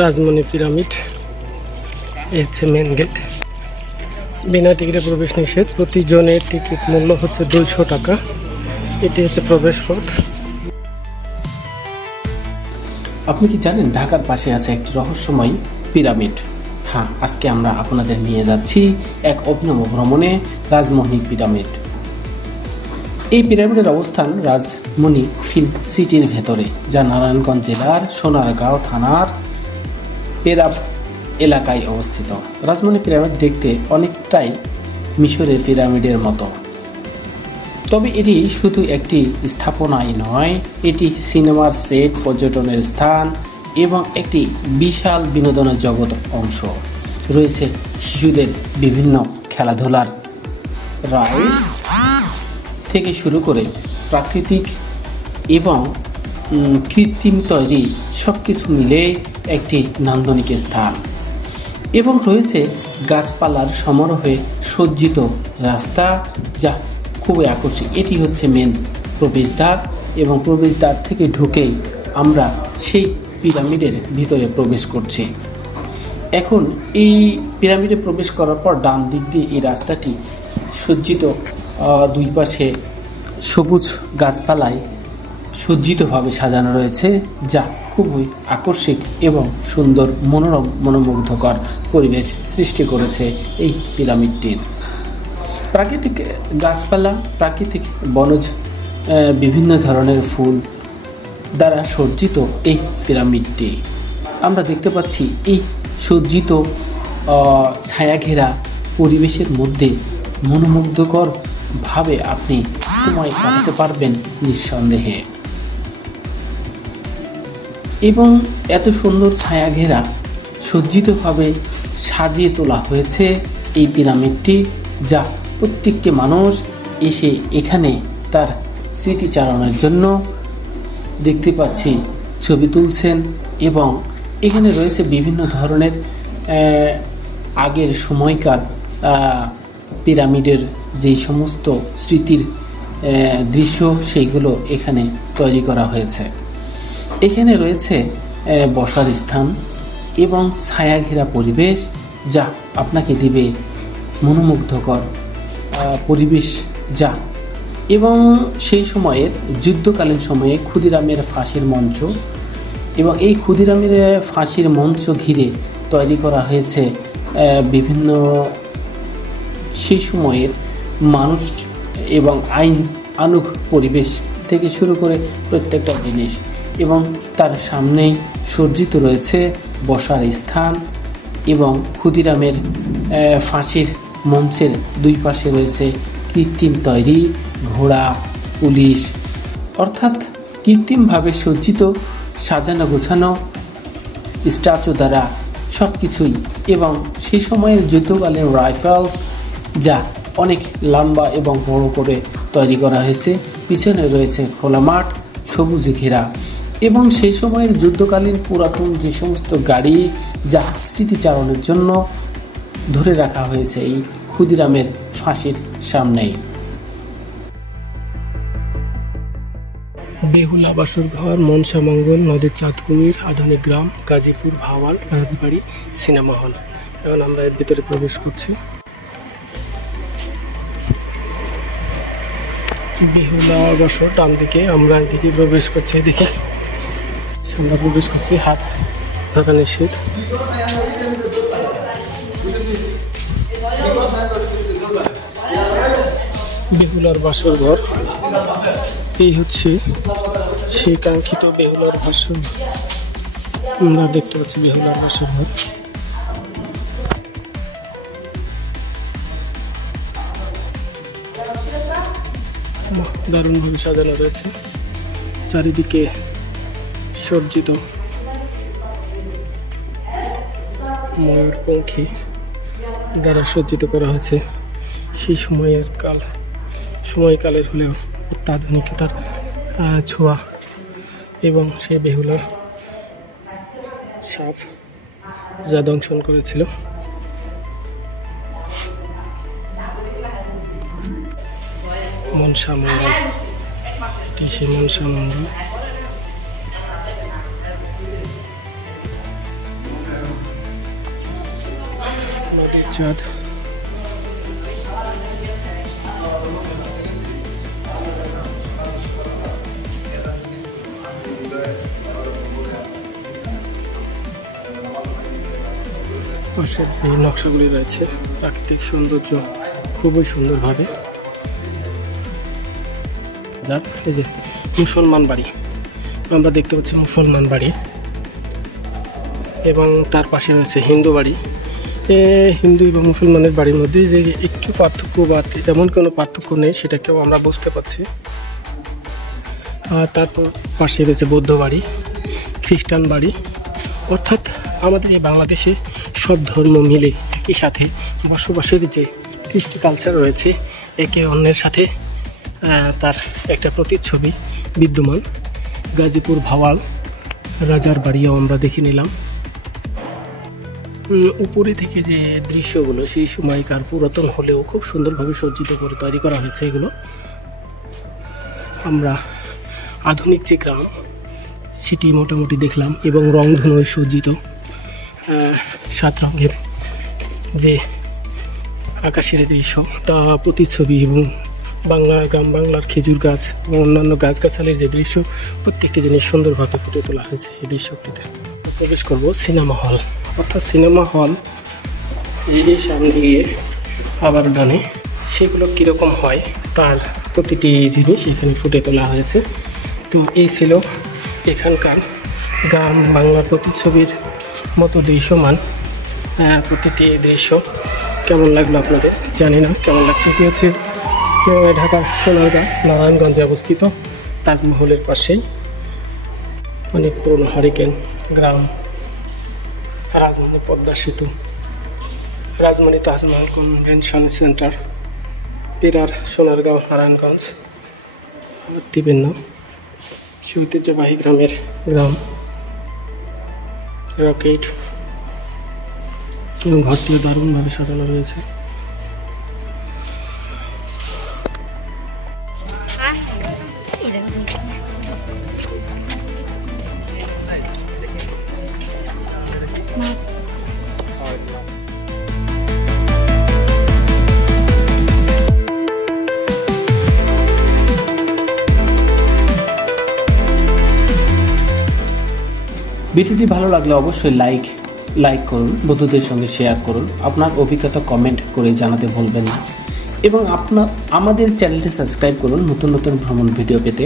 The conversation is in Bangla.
রাজমণি পিরামিড। এই হচ্ছে মেন গেট। বিনা টিকিটে প্রবেশ নিষেধ। প্রতিজনের টিকিট মূল্য হচ্ছে 200 টাকা। এটি হচ্ছে প্রবেশ পথ। আপনি কি জানেন ঢাকার পাশে আছে একটি রহস্যময় পিরামিড? হ্যাঁ, আজকে আমরা আপনাদের নিয়ে যাচ্ছি এক অভিনব ভ্রমণে রাজমণি পিরামিড। এই পিরামিডের অবস্থান রাজমণি ফিল্ম সিটির ভেতরে, যা নারায়ণগঞ্জ জেলার সোনারগাঁও থানার পেরাব এলাকায় অবস্থিত। রাজমণি পিরামিড দেখতে অনেকটাই মিশরের পিরামিডের মতো, তবে এটি শুধু একটি স্থাপনাই নয়, এটি সিনেমার সেট, পর্যটনের স্থান এবং একটি বিশাল বিনোদনের জগৎ অংশ। রয়েছে শিশুদের বিভিন্ন খেলাধুলার রাইড থেকে শুরু করে প্রাকৃতিক এবং কৃত্রিম তৈরি সবকিছু মিলে একটি নান্দনিক স্থান, এবং রয়েছে গাছপালার সমারোহে সজ্জিত রাস্তা, যা খুবই আকর্ষক। এটি হচ্ছে মেন প্রবেশদ্বার, এবং প্রবেশদ্বার থেকে ঢুকেই আমরা সেই পিরামিডের ভিতরে প্রবেশ করছি। এখন এই পিরামিডে প্রবেশ করার পর ডান দিক দিয়ে এই রাস্তাটি সজ্জিত, দুই পাশে সবুজ গাছপালায় সজ্জিতভাবে সাজানো রয়েছে, যা খুবই আকর্ষক এবং সুন্দর, মনোরম, মনোমুগ্ধকর পরিবেশ সৃষ্টি করেছে এই পিরামিডটির। প্রাকৃতিক গাছপালা, প্রাকৃতিক বনজ বিভিন্ন ধরনের ফুল দ্বারা সজ্জিত এই পিরামিডটি। আমরা দেখতে পাচ্ছি এই সজ্জিত ছায়াঘেরা পরিবেশের মধ্যে মনোমুগ্ধকর ভাবে আপনি সময় কাটাতে পারবেন নিঃসন্দেহে। এবং এত সুন্দর ছায়াঘেরা সজ্জিতভাবে সাজিয়ে তোলা হয়েছে এই পিরামিডটি, যা প্রত্যেকটি মানুষ এসে এখানে তার স্মৃতিচারণের জন্য দেখতে পাচ্ছি ছবি তুলছেন। এবং এখানে রয়েছে বিভিন্ন ধরনের আগের সময়কার পিরামিডের যে সমস্ত স্মৃতির দৃশ্য, সেইগুলো এখানে তৈরি করা হয়েছে। এখানে রয়েছে বসার স্থান এবং ছায়াঘেরা পরিবেশ, যা আপনাকে দিবে মনোমুগ্ধকর পরিবেশ, যা এবং সেই সময়ের যুদ্ধকালীন সময়ে ক্ষুদিরামের ফাঁসির মঞ্চ, এবং এই ক্ষুদিরামের ফাঁসির মঞ্চ ঘিরে তৈরি করা হয়েছে বিভিন্ন সেই সময়ের মানুষ এবং আনুক পরিবেশ থেকে শুরু করে প্রত্যেকটা জিনিস, এবং তার সামনেই সজ্জিত রয়েছে বসার স্থান, এবং ক্ষুদিরামের ফাঁসির মঞ্চের দুই পাশে রয়েছে কৃত্রিম তৈরি ঘোড়া, পুলিশ, অর্থাৎ কৃত্রিমভাবে সজ্জিত, সাজানো গোছানো স্ট্যাচু দ্বারা সবকিছুই, এবং সেই সময়ের যুদ্ধকালীন রাইফেলস, যা অনেক লম্বা এবং বড় করে তৈরি করা হয়েছে। পিছনে রয়েছে খোলা মাঠ, সবুজ ঘেরা, এবং সেই সময়ের যুদ্ধকালীন পুরাতন যে সমস্ত গাড়ি, যা স্মৃতিচারণের জন্য ধরে রাখা হয়েছে এই ক্ষুদিরামের ফাঁসির সামনেই। বেহুলা বাসর ঘর, মনসা মঙ্গল, নদীর চাঁদ কুমির, আধুনিক গ্রাম, গাজীপুর, ভাওয়াল, রাজবাড়ি, সিনেমা হল। এখন আমরা এর ভিতরে প্রবেশ করছি। বেহুলা বাসর ডান দিকে, আমরা এদিকে প্রবেশ করছি। এদিকে আমরা প্রবেশ করছি, হাত ঢাকা নিষেধ। বেহুলার বাসর ঘর, এই হচ্ছে সেই কাঙ্ক্ষিত বেহুলার বাসর। আমরা দেখতে পাচ্ছি বেহুলার বাসর ঘর। দারুণভাবে সাজানো রয়েছে, চারিদিকে সজ্জিত ময়ূরপঙ্খী দ্বারা সজ্জিত করা হয়েছে। সেই সময়কালের হলেও অত্যাধুনিকতার ছোঁয়া, এবং সেই বেহুলা সাপ যা দংশন করেছিল। মনসা মঙ্গল, সেই মনসা মঙ্গল। চাঁদ। পাশের যে নকশাগুলি রয়েছে প্রাকৃতিক সৌন্দর্য খুবই সুন্দরভাবে। যাক, এই যে মুসলমান বাড়ি আমরা দেখতে পাচ্ছি, মুসলমান বাড়ি, এবং তার পাশে রয়েছে হিন্দু বাড়ি। হিন্দু এবং মুসলমানের বাড়ির মধ্যে যে একটু পার্থক্য বা তেমন কোনো পার্থক্য নেই সেটাকেও আমরা বুঝতে পারছি। আর তারপর পাশে রয়েছে বৌদ্ধ বাড়ি, খ্রিস্টান বাড়ি, অর্থাৎ আমাদের এই বাংলাদেশে সব ধর্ম মিলে একই সাথে বসবাসের যে কৃষ্টি কালচার রয়েছে একে অন্যের সাথে তার একটা প্রতিচ্ছবি বিদ্যমান। গাজীপুর ভাওয়াল রাজার বাড়িও আমরা দেখে নিলাম। উপরে থেকে যে দৃশ্যগুলো সেই সময়কার পুরাতন হলেও খুব সুন্দরভাবে সজ্জিত করে তৈরি করা হয়েছে এগুলো। আমরা আধুনিক যে গ্রাম সেটি মোটামুটি দেখলাম, এবং রংধনুয় সজ্জিত 7 রঙের যে আকাশের দৃশ্য তা প্রতিচ্ছবি, এবং গ্রাম বাংলার খেজুর গাছ এবং অন্যান্য গাছগাছালির যে দৃশ্য প্রত্যেকটি জিনিস সুন্দরভাবে ফুটে তোলা হয়েছে এই দৃশ্যটিতে। প্রবেশ করব সিনেমা হল, অর্থাৎ সিনেমা হল এই সামনে গিয়ে আবার ডানে সেগুলো কীরকম হয় তার প্রতিটি জিনিস এখানে ফুটে তোলা হয়েছে। তো এই ছিল এখানকার গ্রাম বাংলার প্রতিচ্ছবির মতো দৃশ্যমান প্রতিটি দৃশ্য। কেমন লাগলো আপনাদের জানি না, কেমন লাগছে। এটি হচ্ছে ঢাকার সোনারগাঁ নারায়ণগঞ্জে অবস্থিত তাজমহলের পাশেই অনেক পুরনো হারিকেন গ্রাম, রাজধানী পদ্মা সেতু, রাজধানী তাজমহল কনভেনশন সেন্টার, পিরার সোনারগাঁও নারায়ণগঞ্জ, বিভিন্ন ঐতিহ্যবাহী গ্রাম রকেট, এবং ঘরটিও দারুণভাবে সাজানো রয়েছে। ভিডিওটি ভালো লাগলে অবশ্যই লাইক করুন, বন্ধুদের সঙ্গে শেয়ার করুন, আপনার অভিজ্ঞতা কমেন্ট করে জানাতে ভুলবেন না, এবং আমাদের চ্যানেলটি সাবস্ক্রাইব করুন নতুন নতুন ভ্রমণ ভিডিও পেতে।